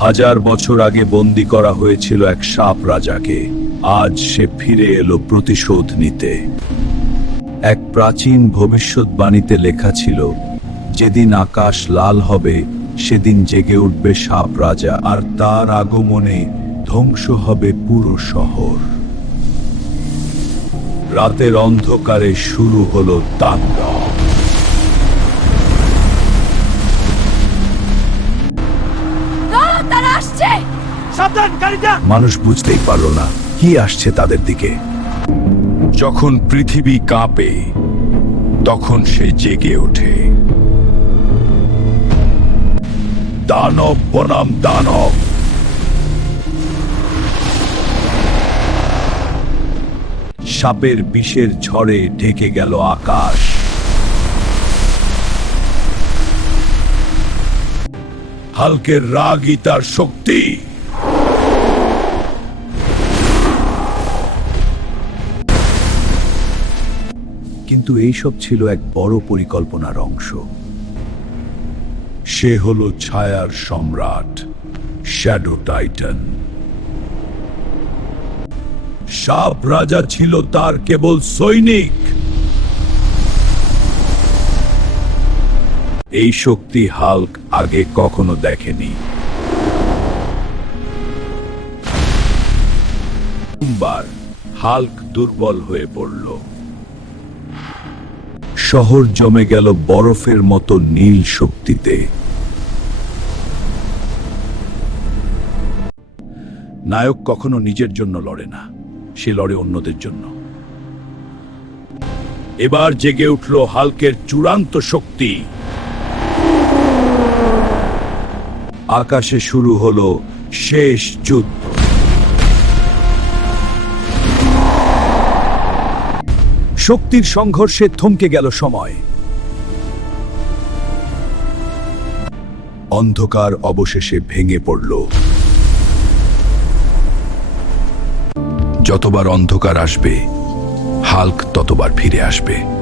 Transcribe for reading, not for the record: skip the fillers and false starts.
হাজার বছর আগে বন্দী করা হয়েছিল এক সাপ রাজাকে। আজ সে ফিরে এলো প্রতিশোধ নিতে। এক প্রাচীন ভবিষ্যৎবাণীতে লেখা ছিল, যেদিন আকাশ লাল হবে সেদিন জেগে উঠবে সাপ রাজা, আর তার আগমনে ধ্বংস হবে পুরো শহর। রাতের অন্ধকারে শুরু হলো তাণ্ডব। তারা আসছে! সাবধান, গাড়িটা! মানুষ বুঝতেই পারল না কি আসছে তাদের দিকে। যখন পৃথিবী কাঁপে তখন সে জেগে ওঠে। দানব বনাম দানব। সাপের বিষের ঝড়ে ঢেকে গেল আকাশ। হাল্কের রাগই তার শক্তি। কিন্তু এইসব ছিল এক বড় পরিকল্পনার অংশ। সে হলো ছায়ার সম্রাট, শ্যাডো টাইটান। সাপ রাজা ছিল তার কেবল সৈনিক। এই শক্তি হাল্ক আগে কখনো দেখেনি। সোমবার হাল্ক দুর্বল হয়ে পড়ল। শহর জমে গেল বরফের মতো নীল শক্তিতে। নায়ক কখনো নিজের জন্য লড়ে না, সে লড়ে অন্যদের জন্য। এবার জেগে উঠল হাল্কের চূড়ান্ত শক্তি। আকাশে শুরু হলো শেষ যুদ্ধ। শক্তির সংঘর্ষে থমকে গেল সময়। অন্ধকার অবশেষে ভেঙে পড়ল। যতবার অন্ধকার আসবে, হাল্ক ততবার ফিরে আসবে।